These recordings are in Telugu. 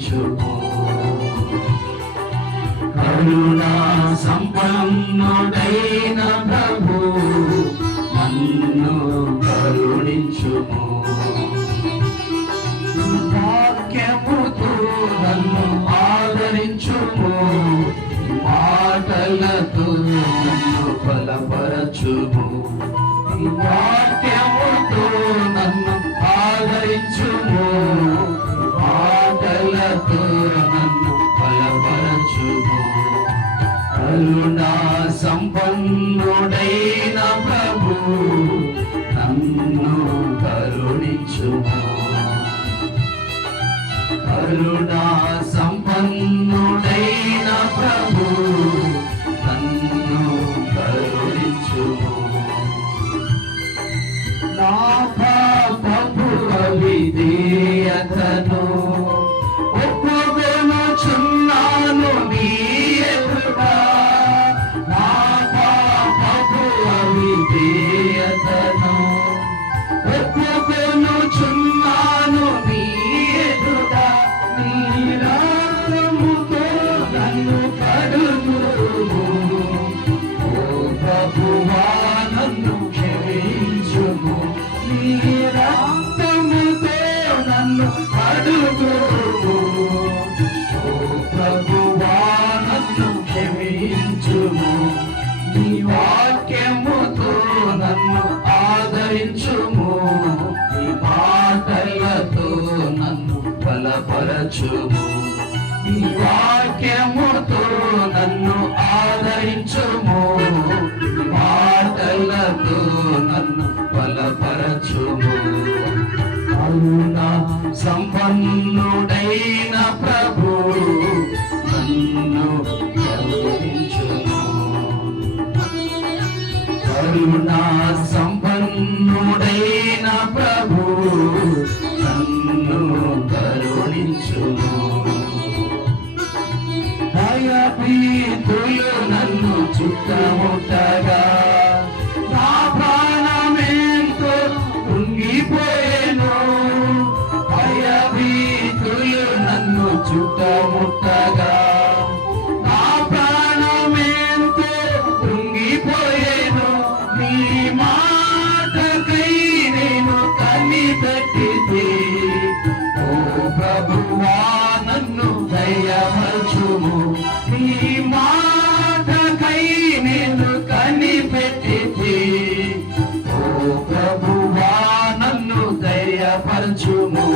కరుణించుము. కరుణా సంపన్నుడైన ప్రభు నన్ను కరుణించుము. వాక్యముతో నన్ను ఆదరించుము. మాటలతో నన్ను బలపరచుము. వాక్యముతో నన్ను ఆదరించుము. మాటలతో నన్ను బలపరచుము. కరుణా సంపన్నుడైన ప్రభు నన్ను కరుణించుము. కరుణా సంపన్నుడైన ప్రభు నన్ను కరుణించుము. నా పాపపు అవిధేయతను ఒప్పుకొనుచున్నాను నీ ఎదుట. నా పాపపు అవిధేయతను ఒప్పుకొనుచున్నాను నీ ఎదుట. నీ రక్తముతో నన్ను కడుగుము. ఓ ప్రభువా నన్ను క్షమించుము. నీ రక్తముతో నన్ను కడుగుము. ఓ ప్రభువా నన్ను క్షమించుము. నీ వాక్యముతో నన్ను ఆదరించుము. నీ మాటలతో నన్ను బలపరచుము. నీ వాక్యముతో నన్ను ఆదరించుము. మాటలతో నన్ను బలపరచుము. కరుణా సంపన్నుడైన ప్రభు నన్ను కరుణించుము. కరుణా సంపన్నుడైన ప్రభు నన్ను కరుణించుము. భయభీతులు నన్ను చుట్టముట్టగా నా ప్రాణమెంతో కృంగిపోయెను. భయభీతులు నన్ను చుట్టముట్టగా నా ప్రాణమెంతో కృంగిపోయెను. నీ మాటకై నేను కనిపెట్టితే ఓ ప్రభువా నన్ను దయమర్చుము. నీ మాటకై నేను కనిపెట్టితే ఓ ప్రభువా నన్ను దయపరచుము.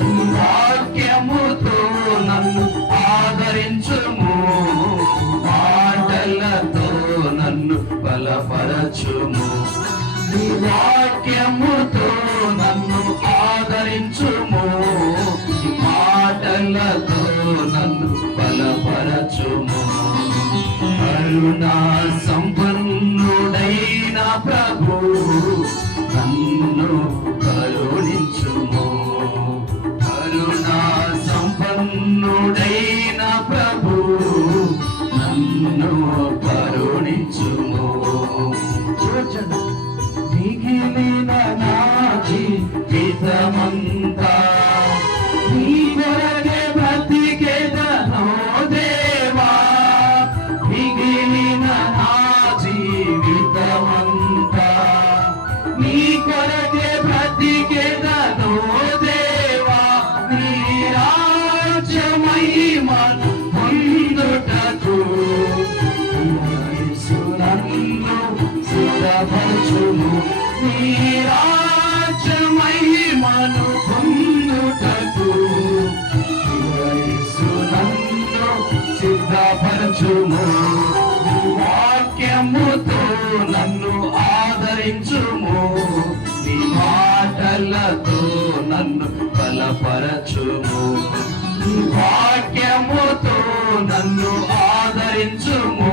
నీ వాక్యముతో నన్ను ఆదరించుము. మాటలతో నన్ను బలపరచుము. నీ వాక్యముతో నన్ను ఆదరించుము. నీ మాటలతో నన్ను బలపరచుము. కరుణా సంపన్నుడైన ప్రభు నన్ను కరుణించుము. కరుణా సంపన్నుడైన ప్రభు నన్ను కరుణించుము. మిగిలిన నా జీవితమంతా నీ కొరకే బ్రతికెదను దేవా. మిగిలిన నా జీవితమంతా నీ కొరకే బ్రతికెదను దేవా. నీ రాజ్య మహిమను పొందుటకు యేసు నన్ను సిద్ధపరచుము. నీ రాజ్య మహిమను పొందుటకు యేసు నన్ను సిద్ధపరచుము. నీ వాక్యముతో నన్ను ఆదరించుము. నీ మాటలతో నన్ను బలపరచుము. నీ వాక్యముతో నన్ను ఆదరించుము.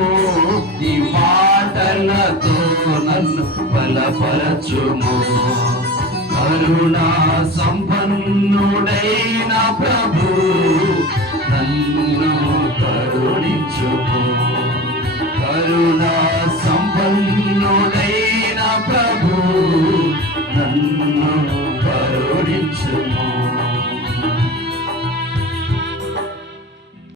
నీ మాటలతో నన్ను బలపరచుము. కరుణా సంపన్నుడైన ప్రభు నన్ను కరుణించుము. కరుణా సంపన్నుడైన ప్రభు నన్ను కరుణించుము.